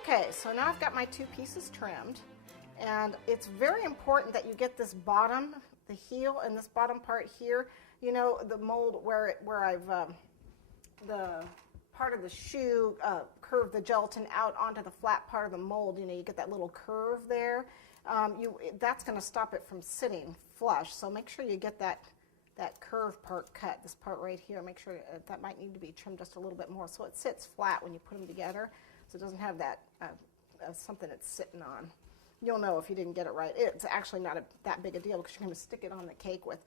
Okay, so now I've got my 2 pieces trimmed, and it's very important that you get this bottom, the heel, and this bottom part here. You know, the mold where I've the part of the shoe curved the gelatin out onto the flat part of the mold. You know, you get that little curve there. That's going to stop it from sitting flush. So make sure you get that curved part cut. This part right here. Make sure that might need to be trimmed just a little bit more so it sits flat when you put them together. So it doesn't have that something it's sitting on. You'll know if you didn't get it right. It's actually not that big a deal because you're going to stick it on the cake with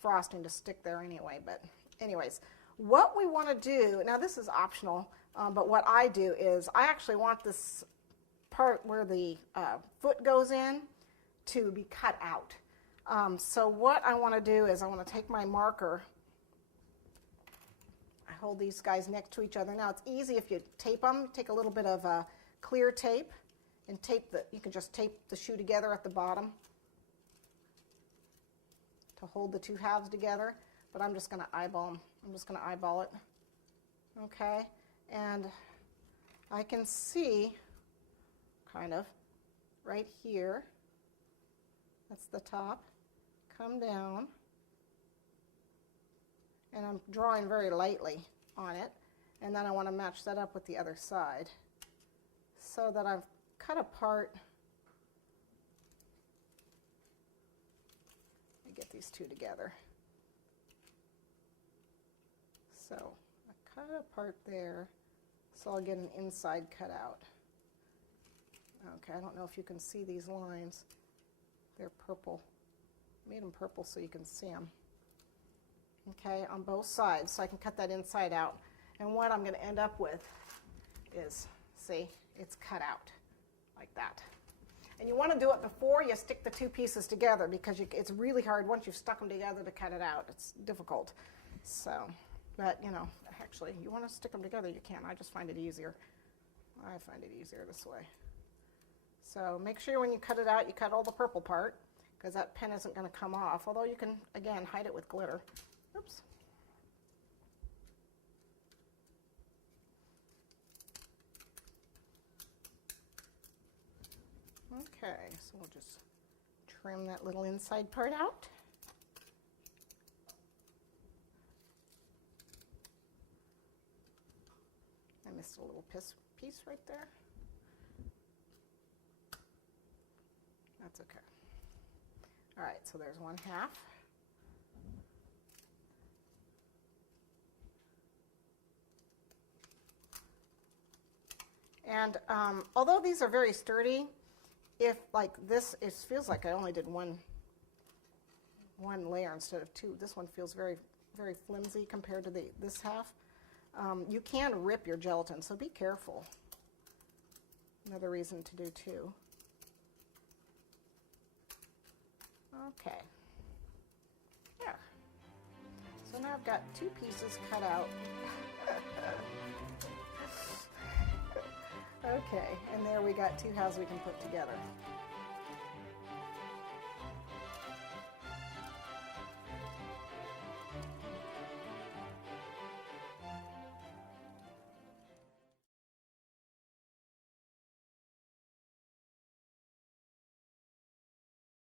frosting to stick there anyway. But anyways, what we want to do, now this is optional, but what I do is I actually want this part where the foot goes in to be cut out. So what I want to do is I want to take my marker. I hold these guys next to each other. Now it's easy if you tape them. Take a little bit of clear tape and you can just tape the shoe together at the bottom to hold the 2 halves together. But I'm just going to eyeball them. I'm just going to eyeball it. Okay, and I can see kind of right here. That's the top. Come down. And I'm drawing very lightly on it. And then I want to match that up with the other side so that I've cut apart. Let me get these 2 together. So I cut it apart there so I'll get an inside cut out. Okay, I don't know if you can see these lines. They're purple. I made them purple so you can see them. Okay, on both sides, so I can cut that inside out. And what I'm going to end up with is, see, it's cut out like that. And you want to do it before you stick the 2 pieces together because it's really hard once you've stuck them together to cut it out. It's difficult. So, but you know, actually, you want to stick them together, you can. I just find it easier. I find it easier this way. So make sure when you cut it out, you cut all the purple part because that pen isn't going to come off, although you can, again, hide it with glitter. Oops. Okay, so we'll just trim that little inside part out. I missed a little piece right there. That's okay. All right, so there's 1/2. And although these are very sturdy, if like this, it feels like I only did one layer instead of 2. This one feels very, very flimsy compared to this half. You can rip your gelatin, so be careful. Another reason to do 2. Okay. There. So now I've got 2 pieces cut out. Okay, and there we got 2 halves we can put together.